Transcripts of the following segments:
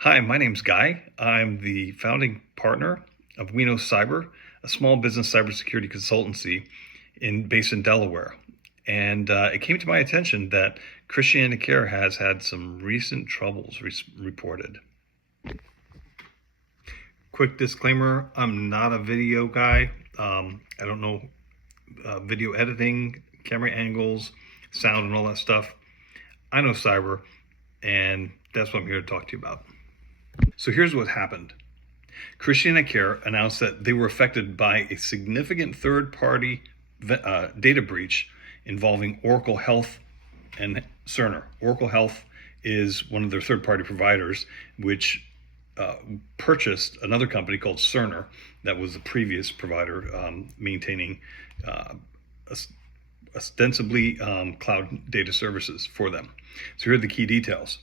Hi, my name's Guy. I'm the founding partner of We Know Cyber, a small business cybersecurity consultancy based in Delaware. And it came to my attention that Christiana Care has had some recent troubles reported. Quick disclaimer, I'm not a video guy. I don't know video editing, camera angles, sound, and all that stuff. I know cyber, and that's what I'm here to talk to you about. So here's what happened. Christiana Care announced that they were affected by a significant third-party data breach involving Oracle Health and Cerner. Oracle Health is one of their third-party providers, which purchased another company called Cerner that was the previous provider maintaining ostensibly cloud data services for them. So here are the key details.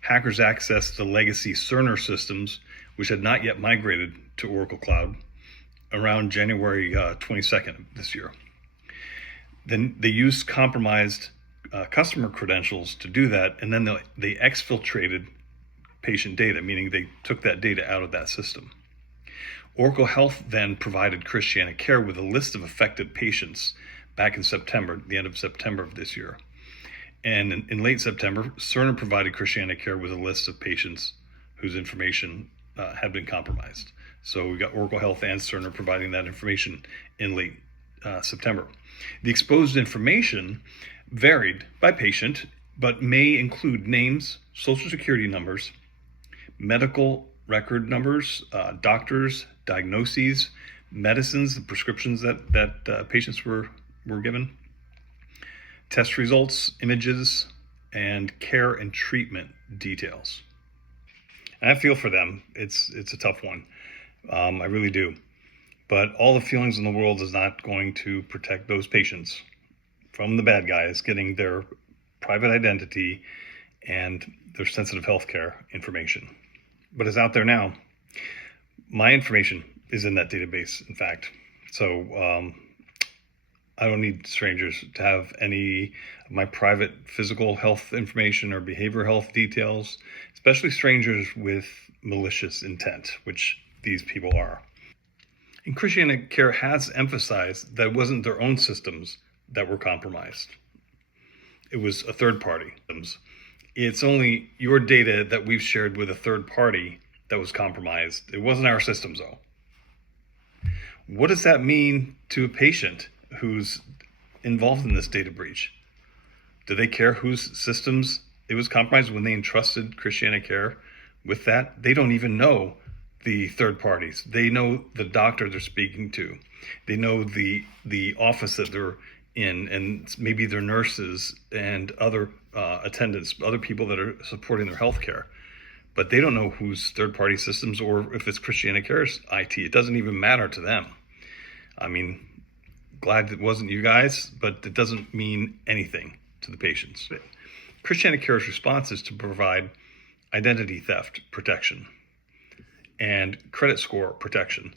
Hackers accessed the legacy Cerner systems, which had not yet migrated to Oracle Cloud, around January 22nd of this year. Then they used compromised customer credentials to do that, and then they exfiltrated patient data, meaning they took that data out of that system. Oracle Health then provided Christiana Care with a list of affected patients back in September, the end of September of this year. And in late September, Cerner provided Christiana Care with a list of patients whose information had been compromised. So we got Oracle Health and Cerner providing that information in late September. The exposed information varied by patient, but may include names, social security numbers, medical record numbers, doctors, diagnoses, medicines, the prescriptions that patients were given, test results, images, and care and treatment details. And I feel for them. It's a tough one. I really do. But all the feelings in the world is not going to protect those patients from the bad guys getting their private identity and their sensitive healthcare information. But it's out there now. My information is in that database, in fact. So I don't need strangers to have any of my private physical health information or behavioral health details, especially strangers with malicious intent, which these people are. And Christiana Care has emphasized that it wasn't their own systems that were compromised. It was a third party. It's only your data that we've shared with a third party that was compromised. It wasn't our systems, though. What does that mean to a patient who's involved in this data breach? Do they care whose systems it was compromised when they entrusted Christiana Care with that? They don't even know the third parties. They know the doctor they're speaking to. They know the office that they're in, and maybe their nurses and other attendants, other people that are supporting their healthcare. But they don't know whose third-party systems or if it's Christiana Care's IT. It doesn't even matter to them. I mean, glad it wasn't you guys, but it doesn't mean anything to the patients. Christiana Care's response is to provide identity theft protection and credit score protection.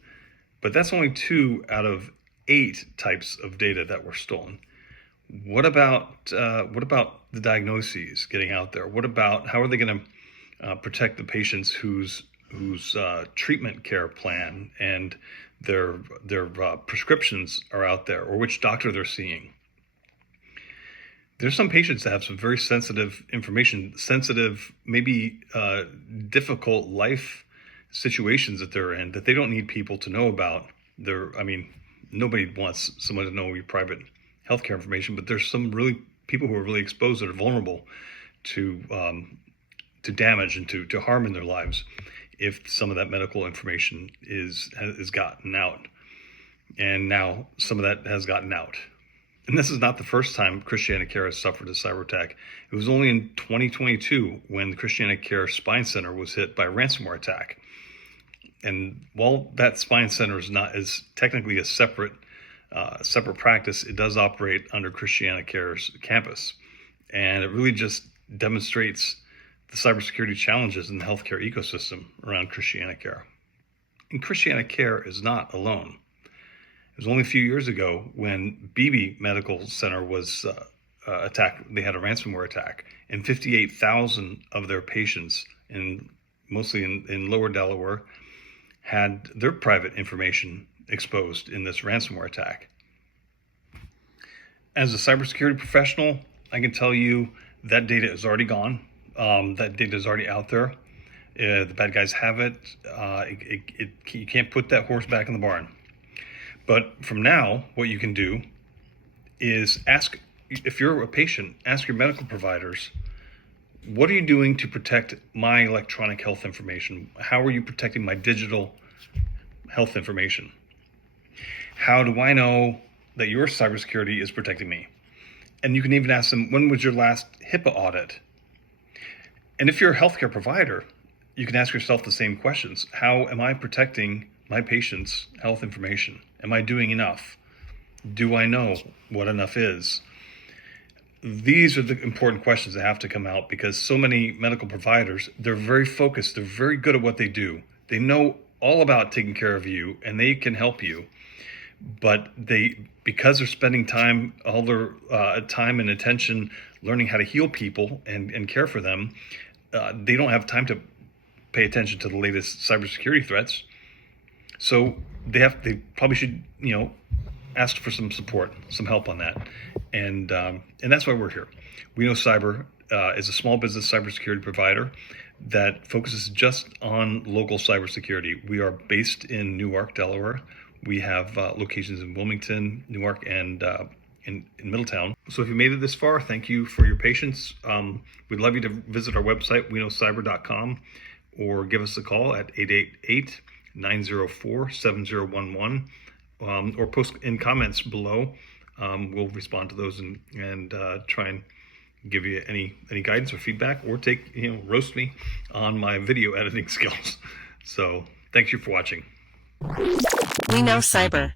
But that's only 2 out of 8 types of data that were stolen. What about the diagnoses getting out there? What about how are they going to protect the patients whose treatment care plan and their prescriptions are out there, or which doctor they're seeing? There's some patients that have some very sensitive information, maybe difficult life situations that they're in that they don't need people to know about. Nobody wants someone to know your private healthcare information, but there's some really people who are really exposed that are vulnerable to damage and to harm in their lives if some of that medical information is gotten out. And now some of that has gotten out. And this is not the first time Christiana Care has suffered a cyber attack. It was only in 2022 when the Christiana Care Spine Center was hit by a ransomware attack. And while that spine center is technically a separate practice, it does operate under Christiana Care's campus. And it really just demonstrates the cybersecurity challenges in the healthcare ecosystem around Christiana Care. And Christiana Care is not alone. It was only a few years ago when Bilyou Medical Center was attacked. They had a ransomware attack, and 58,000 of their patients in mostly in lower Delaware, had their private information exposed in this ransomware attack. As a cybersecurity professional, I can tell you that data is already gone. That data is already out there. The bad guys have it. You can't put that horse back in the barn. But from now, what you can do is ask, if you're a patient, ask your medical providers, what are you doing to protect my electronic health information? How are you protecting my digital health information? How do I know that your cybersecurity is protecting me? And you can even ask them, when was your last HIPAA audit? And if you're a healthcare provider, you can ask yourself the same questions. How am I protecting my patients' health information? Am I doing enough? Do I know what enough is? These are the important questions that have to come out, because so many medical providers, they're very focused. They're very good at what they do. They know all about taking care of you, and they can help you. But because they're spending all their time and attention learning how to heal people and care for them, they don't have time to pay attention to the latest cybersecurity threats. So they probably should, ask for some support, some help on that. And that's why we're here. We Know Cyber is a small business cybersecurity provider that focuses just on local cybersecurity. We are based in Newark, Delaware. We have locations in Wilmington, Newark, and in Middletown. So if you made it this far, thank you for your patience. We'd love you to visit our website, weknowcyber.com, or give us a call at 888-904-7011, or post in comments below. We'll respond to those and try and give you any guidance or feedback, or roast me on my video editing skills. So thanks you for watching. We Know Cyber.